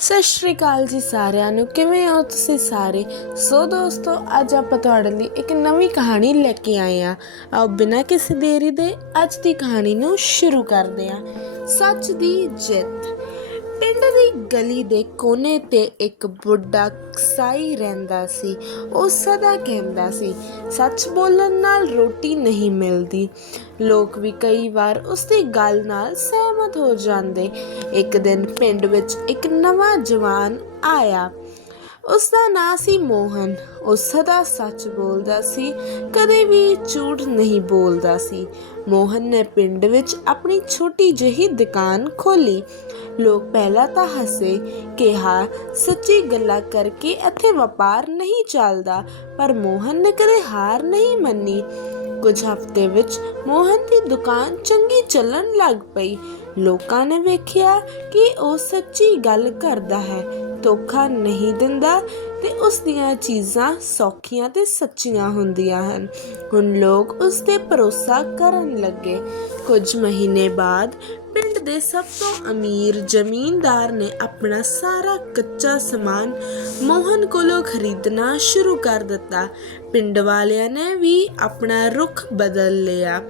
ਸਤਿ ਸ਼੍ਰੀ ਅਕਾਲ ਜੀ ਸਾਰਿਆਂ ਨੂੰ। ਕਿਵੇਂ ਹੋ ਤੁਸੀਂ ਸਾਰੇ? ਸੋ ਦੋਸਤੋ, ਅੱਜ ਆਪਾਂ ਤੁਹਾਡੇ ਲਈ ਇੱਕ ਨਵੀਂ ਕਹਾਣੀ ਲੈ ਕੇ ਆਏ ਆ ਆਓ ਬਿਨਾਂ ਕਿਸੇ ਦੇਰੀ ਦੇ ਅੱਜ ਦੀ ਕਹਾਣੀ ਨੂੰ ਸ਼ੁਰੂ ਕਰਦੇ ਆ ਸੱਚ ਦੀ ਜਿੱਤ। ਪਿੰਡ ਦੀ ਗਲੀ ਦੇ ਕੋਨੇ ਤੇ ਇੱਕ ਬੁੱਢਾ ਕਸਾਈ ਰਹਿੰਦਾ ਸੀ। ਉਹ ਸਦਾ ਕਹਿੰਦਾ ਸੀ, ਸੱਚ ਬੋਲਣ ਨਾਲ ਰੋਟੀ ਨਹੀਂ ਮਿਲਦੀ। ਲੋਕ ਵੀ ਕਈ ਵਾਰ ਉਸ ਦੀ ਗੱਲ ਨਾਲ ਸਹਿਮਤ ਹੋ ਜਾਂਦੇ। ਇੱਕ ਦਿਨ ਪਿੰਡ ਵਿੱਚ ਇੱਕ ਨਵਾਂ ਜਵਾਨ ਆਇਆ। ਉਸ ਦਾ ਨਾਂ ਸੀ ਮੋਹਨ। ਉਹ ਸਦਾ ਸੱਚ ਬੋਲਦਾ ਸੀ, ਕਦੇ ਵੀ ਝੂਠ ਨਹੀਂ ਬੋਲਦਾ ਸੀ। ਮੋਹਨ ਨੇ ਪਿੰਡ ਵਿੱਚ ਆਪਣੀ ਛੋਟੀ ਜਿਹੀ ਦੁਕਾਨ ਖੋਲੀ ਲੋਕ ਪਹਿਲਾਂ ਤਾਂ ਹੱਸੇ, ਕਿਹਾ, ਸੱਚੀ ਗੱਲਾਂ ਕਰਕੇ ਇੱਥੇ ਵਪਾਰ ਨਹੀਂ ਚੱਲਦਾ। ਪਰ ਮੋਹਨ ਨੇ ਕਦੇ ਹਾਰ ਨਹੀਂ ਮੰਨੀ। ਕੁਝ ਹਫ਼ਤੇ ਵਿੱਚ ਮੋਹਨ ਦੀ ਦੁਕਾਨ ਚੰਗੀ ਚੱਲਣ ਲੱਗ ਪਈ। ਲੋਕਾਂ ਨੇ ਵੇਖਿਆ ਕਿ ਉਹ ਸੱਚੀ ਗੱਲ ਕਰਦਾ ਹੈ, ਧੋਖਾ ਨਹੀਂ ਦਿੰਦਾ ਤੇ ਉਸ ਦੀਆਂ ਚੀਜ਼ਾਂ ਸੌਖੀਆਂ ਤੇ ਸੱਚੀਆਂ ਹੁੰਦੀਆਂ ਹਨ। ਹੁਣ ਲੋਕ ਉਸ ਤੇ ਭਰੋਸਾ ਕਰਨ ਲੱਗੇ। ਕੁਝ ਮਹੀਨੇ ਬਾਅਦ ਦੇ ਸਭ ਤੋਂ ਅਮੀਰ ਜ਼ਮੀਨਦਾਰ ਨੇ ਆਪਣਾ ਸਾਰਾ ਕੱਚਾ ਸਮਾਨ ਮੋਹਨ ਕੋਲੋਂ ਖਰੀਦਣਾ ਸ਼ੁਰੂ ਕਰ ਦਿੱਤਾ। ਪਿੰਡ ਵਾਲਿਆਂ ਨੇ ਵੀ ਆਪਣਾ ਰੁਖ ਬਦਲ ਲਿਆ।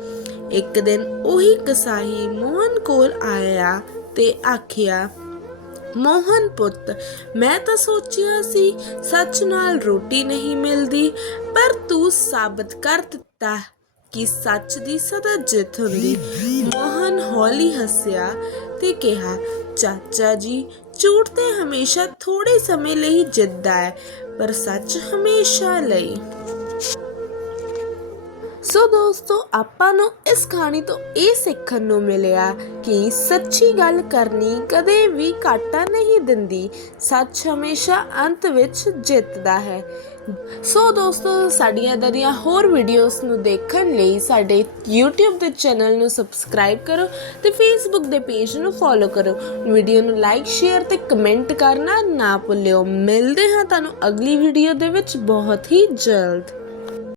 ਇੱਕ ਦਿਨ ਉਹੀ ਕਸਾਈ ਮੋਹਨ ਕੋਲ ਆਇਆ ਤੇ ਆਖਿਆ, ਮੋਹਨ ਪੁੱਤ, ਮੈਂ ਤਾਂ ਸੋਚਿਆ ਸੀ ਸੱਚ ਨਾਲ ਰੋਟੀ ਨਹੀਂ ਮਿਲਦੀ, ਪਰ ਤੂੰ ਸਾਬਤ ਕਰ ਦਿੱਤਾ ਕਿ ਸੱਚ ਦੀ ਸਦਾ ਜਿੱਤ ਹੁੰਦੀ। ਮੋਹਨ ਹੌਲੀ ਹੱਸਿਆ ਤੇ ਕਿਹਾ, ਚਾਚਾ ਜੀ, ਝੂਠ ਤੇ ਹਮੇਸ਼ਾ ਥੋੜੇ ਸਮੇਂ ਲਈ ਜਿੱਤਦਾ ਹੈ, ਪਰ ਸੱਚ ਹਮੇਸ਼ਾ ਲਈ। ਸੋ ਦੋਸਤੋ, ਆਪਾਂ ਨੂੰ ਇਸ ਕਹਾਣੀ ਤੋਂ ਇਹ ਸਿੱਖਣ ਨੂੰ ਮਿਲਿਆ ਕਿ ਸੱਚੀ ਗੱਲ ਕਰਨੀ ਕਦੇ ਵੀ ਘਾਟਾ ਨਹੀਂ ਦਿੰਦੀ। ਸੱਚ ਹਮੇਸ਼ਾ ਅੰਤ ਵਿੱਚ ਜਿੱਤਦਾ ਹੈ। ਸੋ ਦੋਸਤੋ, ਸਾਡੀਆਂ ਇਦਾਂ ਦੀਆਂ ਹੋਰ ਵੀਡੀਓਜ਼ ਨੂੰ ਦੇਖਣ ਲਈ ਸਾਡੇ YouTube ਦੇ ਚੈਨਲ ਨੂੰ ਸਬਸਕ੍ਰਾਈਬ ਕਰੋ ਤੇ Facebook ਦੇ ਪੇਜ ਨੂੰ ਫੋਲੋ ਕਰੋ। ਵੀਡੀਓ ਨੂੰ ਲਾਈਕ ਸ਼ੇਅਰ ਤੇ ਕਮੈਂਟ ਕਰਨਾ ਨਾ ਭੁੱਲਿਓ। ਮਿਲਦੇ ਹਾਂ ਤੁਹਾਨੂੰ ਅਗਲੀ ਵੀਡੀਓ ਦੇ ਵਿੱਚ। ਬਹੁਤ ਹੀ ਜਲਦ।